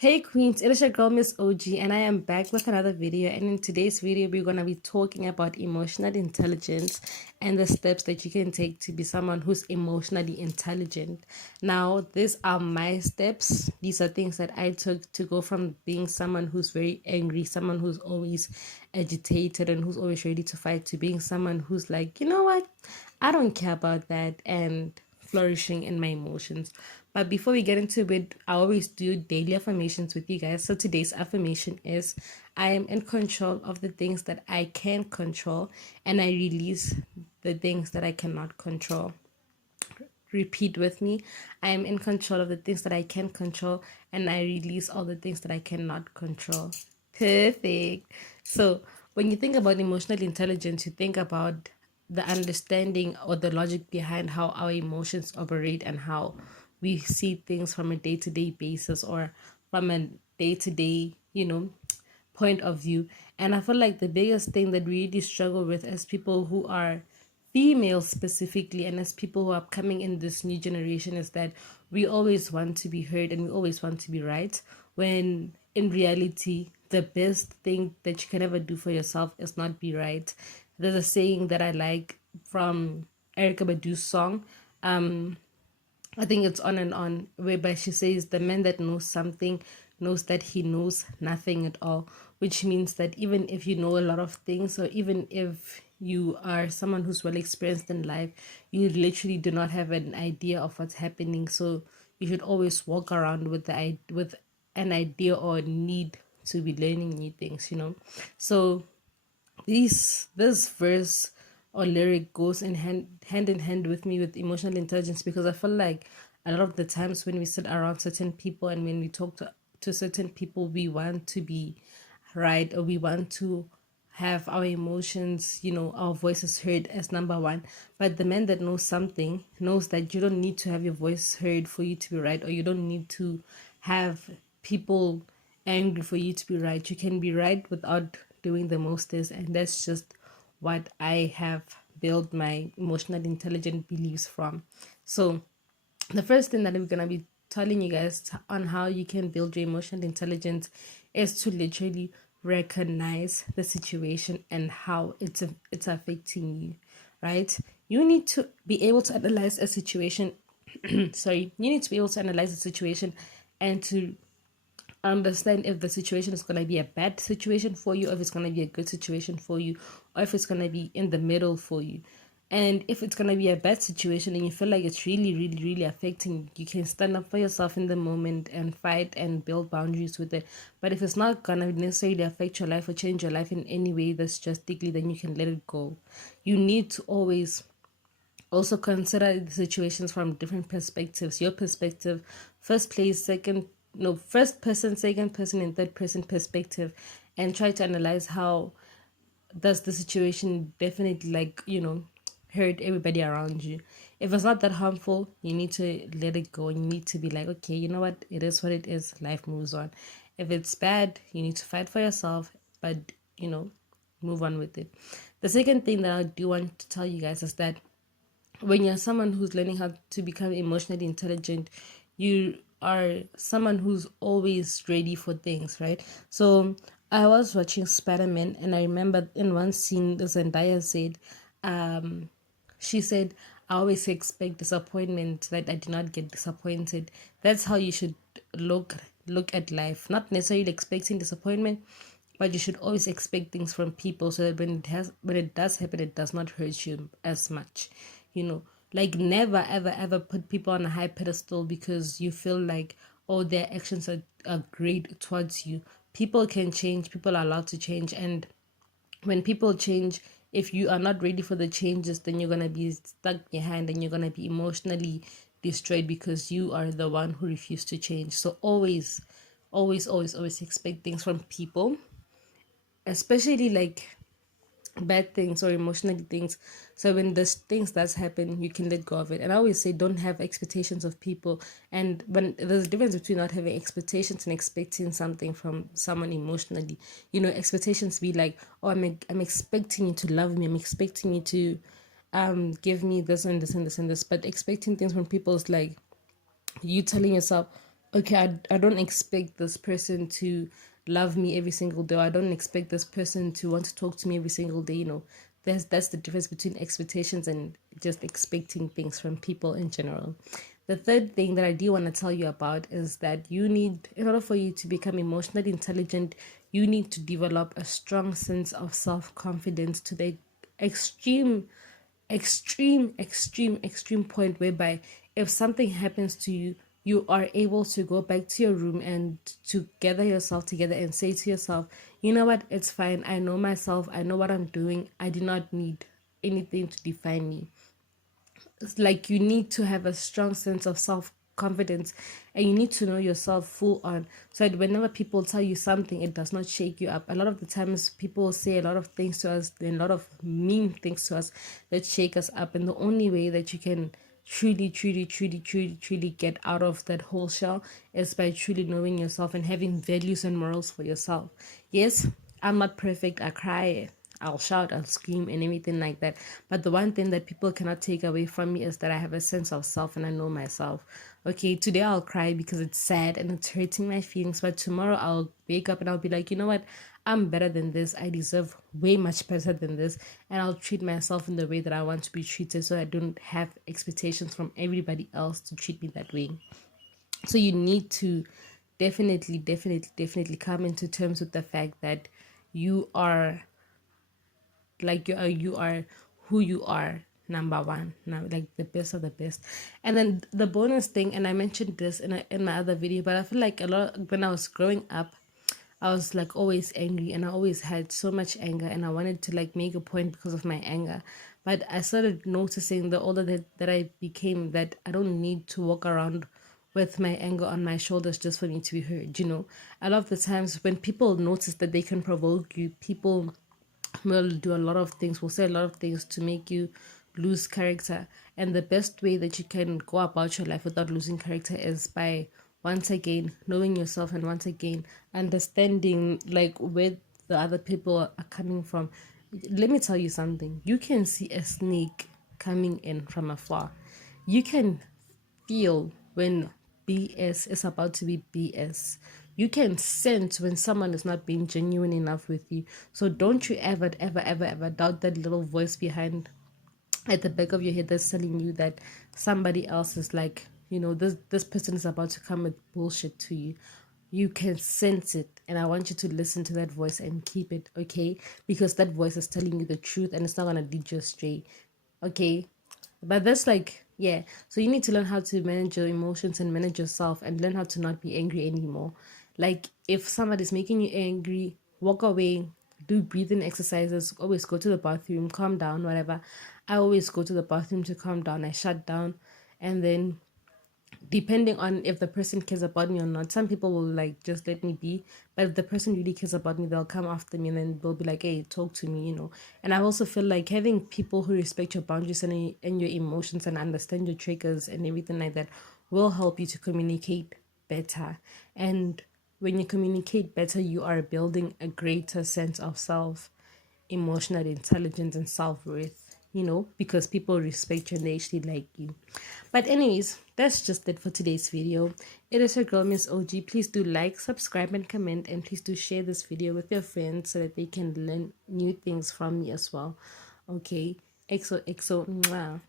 Hey Queens, it is your girl Miss OG and I am back with another video, and in today's video we're going to be talking about emotional intelligence and the steps that you can take to be someone who's emotionally intelligent. Now, these are my steps. These are things that I took to go from being someone who's very angry, someone who's always agitated and who's always ready to fight, to being someone who's like, you know what, I don't care about that, and flourishing in my emotions. But before we get into it, I always do daily affirmations with you guys. So today's affirmation is I am in control of the things that I can control, and I release the things that I cannot control. Repeat with me. I am in control of the things that I can control, and I release all the things that I cannot control. Perfect. So when you think about emotional intelligence, you think about the understanding or the logic behind how our emotions operate and how we see things from a day-to-day basis, or from a day-to-day, point of view. And I feel like the biggest thing that we really struggle with as people who are females specifically, and as people who are coming in this new generation, is that we always want to be heard and we always want to be right, when in reality the best thing that you can ever do for yourself is not be right. There's a saying that I like from Erica Badu's song. I think it's On and On, whereby she says the man that knows something knows that he knows nothing at all, which means that even if you know a lot of things, or even if you are someone who's well experienced in life, you literally do not have an idea of what's happening. So you should always walk around with with an idea or need to be learning new things. So this verse or lyric goes hand in hand with me with emotional intelligence, because I feel like a lot of the times when we sit around certain people and when we talk to certain people, we want to be right, or we want to have our emotions, our voices heard as number one. But the man that knows something knows that you don't need to have your voice heard for you to be right, or you don't need to have people angry for you to be right. You can be right without doing the mostest, and that's just what I have built my emotional intelligent beliefs from. So the first thing that I'm gonna be telling you guys on how you can build your emotional intelligence is to literally recognize the situation and how it's affecting you, right? You need to be able to analyze a situation. Sorry, you need to be able to analyze the situation and to understand if the situation is going to be a bad situation for you, or if it's going to be a good situation for you, or if it's going to be in the middle for you. And if it's going to be a bad situation and you feel like it's really, really, really affecting you, you can stand up for yourself in the moment and fight and build boundaries with it. But if it's not going to necessarily affect your life or change your life in any way that's drastically, then you can let it go. You need to always also consider the situations from different perspectives. Your perspective, first place, second, no, first person, second person, and third person perspective, and try to analyze how does the situation definitely, hurt everybody around you. If it's not that harmful, you need to let it go, and you need to be like, okay, you know what, it is what it is, life moves on. If it's bad, you need to fight for yourself, but move on with it. The second thing that I do want to tell you guys is that when you're someone who's learning how to become emotionally intelligent, you are someone who's always ready for things, right? So I was watching Spider-Man, and I remember in one scene, Zendaya said, she said, I always expect disappointment, that I do not get disappointed. That's how you should look at life. Not necessarily expecting disappointment, but you should always expect things from people, so that when it does happen, it does not hurt you as much. Like, never ever ever put people on a high pedestal because you feel like, oh, their actions are great towards you. People can change, people are allowed to change, and when people change, if you are not ready for the changes, then you're going to be stuck behind, and you're going to be emotionally destroyed because you are the one who refused to change. So always, always, always, always expect things from people, especially like bad things or emotional things. So when those things does happen, you can let go of it. And I always say, don't have expectations of people. And when there's a difference between not having expectations and expecting something from someone emotionally. Expectations be like, oh, I'm expecting you to love me, I'm expecting you to give me this and this and this and this. But expecting things from people is like you telling yourself, okay, I don't expect this person to love me every single day. I don't expect this person to want to talk to me every single day. That's the difference between expectations and just expecting things from people in general. The third thing that I do want to tell you about is that you need, in order for you to become emotionally intelligent, you need to develop a strong sense of self-confidence to the extreme extreme point whereby if something happens to you, you are able to go back to your room and to gather yourself together and say to yourself, you know what, it's fine, I know myself, I know what I'm doing, I do not need anything to define me. It's like you need to have a strong sense of self confidence, and you need to know yourself full on, so that whenever people tell you something, it does not shake you up. A lot of the times people say a lot of things to us, and a lot of mean things to us that shake us up, and the only way that you can truly get out of that whole shell is by truly knowing yourself and having values and morals for yourself. Yes, I'm not perfect, I cry, I'll shout, I'll scream, and everything like that. But the one thing that people cannot take away from me is that I have a sense of self and I know myself. Okay, today I'll cry because it's sad and it's hurting my feelings, but tomorrow I'll wake up and I'll be like, you know what? I'm better than this. I deserve way much better than this. And I'll treat myself in the way that I want to be treated, so I don't have expectations from everybody else to treat me that way. So you need to definitely come into terms with the fact that you are like you are who you are, number one, now, like the best of the best. And then the bonus thing, and I mentioned this in my other video, but I feel like a lot when I was growing up, I was like always angry, and I always had so much anger, and I wanted to like make a point because of my anger. But I started noticing the older that I became, that I don't need to walk around with my anger on my shoulders just for me to be heard. A lot of the times when people notice that they can provoke you, people will do a lot of things, will say a lot of things to make you lose character. And the best way that you can go about your life without losing character is by once again knowing yourself, and once again understanding like where the other people are coming from. Let me tell you something. You can see a snake coming in from afar. You can feel when BS is about to be BS. You can sense when someone is not being genuine enough with you. So don't you ever doubt that little voice behind at the back of your head that's telling you that somebody else is like, this person is about to come with bullshit to you. You can sense it, and I want you to listen to that voice and keep it, okay? Because that voice is telling you the truth, and it's not gonna lead you astray, okay? But that's like, yeah. So you need to learn how to manage your emotions and manage yourself, and learn how to not be angry anymore. Like if somebody's making you angry, walk away, do breathing exercises, always go to the bathroom, calm down, whatever. I always go to the bathroom to calm down. I shut down, and then depending on if the person cares about me or not, some people will like just let me be, but if the person really cares about me, they'll come after me, and then they'll be like, hey, talk to me. And I also feel like having people who respect your boundaries and your emotions and understand your triggers and everything like that will help you to communicate better. And when you communicate better, you are building a greater sense of self, emotional intelligence, and self-worth, because people respect you and they actually like you. But anyways, that's just it for today's video. It is your girl, Miss OG. Please do like, subscribe, and comment, and please do share this video with your friends so that they can learn new things from me as well. Okay, exo exo mwah.